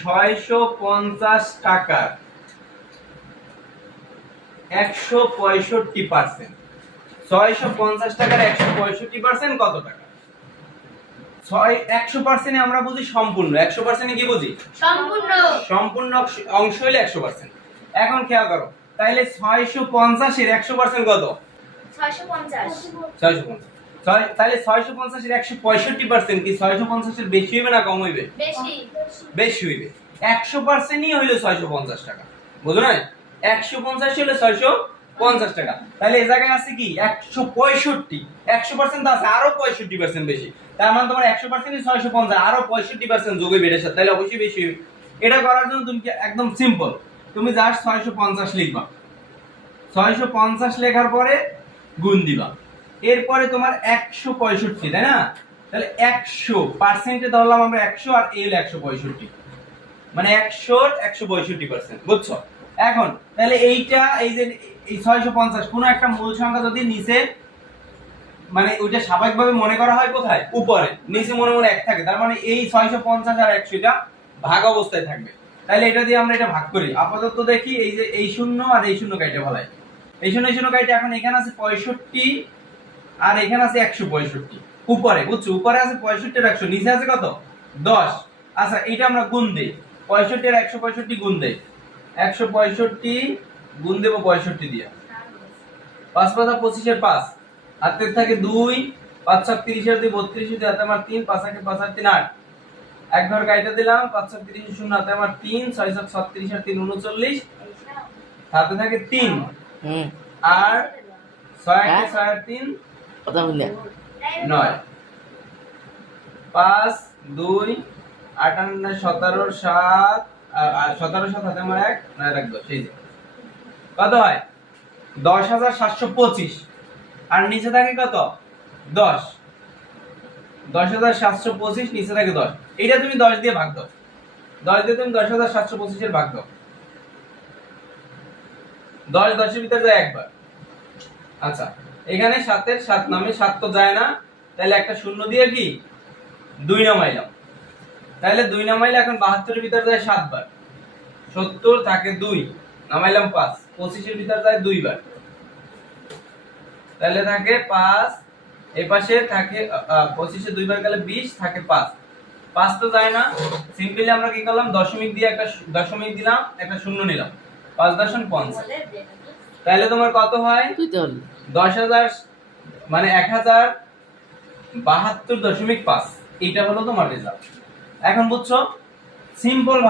650 টাকার 165%। 650 টাকার 165% কত টাকা? 100% আমরা বুঝি সম্পূর্ণ। 100% কি বুঝি? সম্পূর্ণ। সম্পূর্ণ অংশ হইলে 100%। এখন খেয়াল করো, তাইলে 650 এর 100% কত? 650। 650। তাহলে 650 এর 165% কি 650 এর বেশি হইবে না কম হইবে? বেশি। বেশি হইবে। 100%ই হইলো 650 টাকা। বুঝো না? 150 হইলো 650 টাকা। তাহলে এই জায়গায় আছে কি 165। 100% আছে আরো 65% বেশি। তার মানে তোমার 100% ই 650 আরো 65% যোগ হইবে এর সাথে, তাহলে অবশ্যই বেশি হইবে। এটা করার জন্য তুমি একদম সিম্পল, তুমি জাস্ট 650 লিখবা। 650 লেখার পরে গুণ দিবা। এরপরে তোমার 165, তাই না? তাহলে 100% ধরলাম আমরা 100 আর এই হলো 165, মানে 100 এর 165%। বুঝছো? এখন তাহলে এইটা এই যে এই 650 কোন একটা মূল সংখ্যা যদি নিচে মানে ওইটা স্বাভাবিকভাবে মনে করা হয় কোথায়? উপরে। নিচে মনে মনে 1 থাকে, তার মানে এই 650 আর 100 এটা ভাগ অবস্থায় থাকবে। তাহলে এটা দিয়ে আমরা এটা ভাগ করি। আপাতত দেখি এই যে এই শূন্য আর এই শূন্য কাইটা ফেলাই। এই শূন্য কাইটা এখন এখানে আছে 65 আর এখানে আছে 165 উপরে। বুঝছো? উপরে আছে 65 আর 100, নিচে আছে কত? 10। আচ্ছা এটা আমরা গুণ দেই। 65 আর 165 গুণ দেই। 165 গুণ দেব 65 দিয়া। 5 5 25 এর 5 হাতে থাকে 2, 5 7 30 এর 2 32 দিয়ে হাতে আমার 3, 5 8 5 8 3 8। এক ঘর কাইটা দিলাম, 5 7 30 শূন্য হাতে আমার 3, 6 7 36 আর 3 39 হাতে থাকে 3। আর 6 8 6 আর 3 কথা বললে 9। 5 2 8 9 17 7 আর 17 7 হাতে আমার 1 9 রাখ 10। এই যে কত হয়? 10725। আর নিচে থাকে কত? 10। 10725 নিচে থাকে 10। এটা তুমি 10 দিয়ে ভাগ দাও। 10 দিয়ে তুমি 10725 এর ভাগ দাও। 10 10 এর ভিতর যায় একবার। আচ্ছা এখানে 7 এর 7 নামে 7 তো যায় না, তাহলে একটা শূন্য দিয়ে কি 2 নামাইলাম। তাহলে 2 নামাইলে এখন 72 এর ভিতর যায় 7 বার। 70 থাকে 2 নামাইলাম 5। 25 এর ভিতর যায় 2 বার, তাহলে থাকে 5। এই পাশে থাকে 25 এ 2 বার গেলে 20 থাকে 5। 5 তো যায় না, সিম্পলি আমরা কি করলাম দশমিক দিয়ে একটা দশমিক দিলাম, একটা শূন্য নিলাম। 5.50। তাহলে তোমার কত হয়? তুই তো 10,000 মানে 1072.5। এটা হলো তোমার রেজাল্ট। এখন বুঝছো? সিম্পল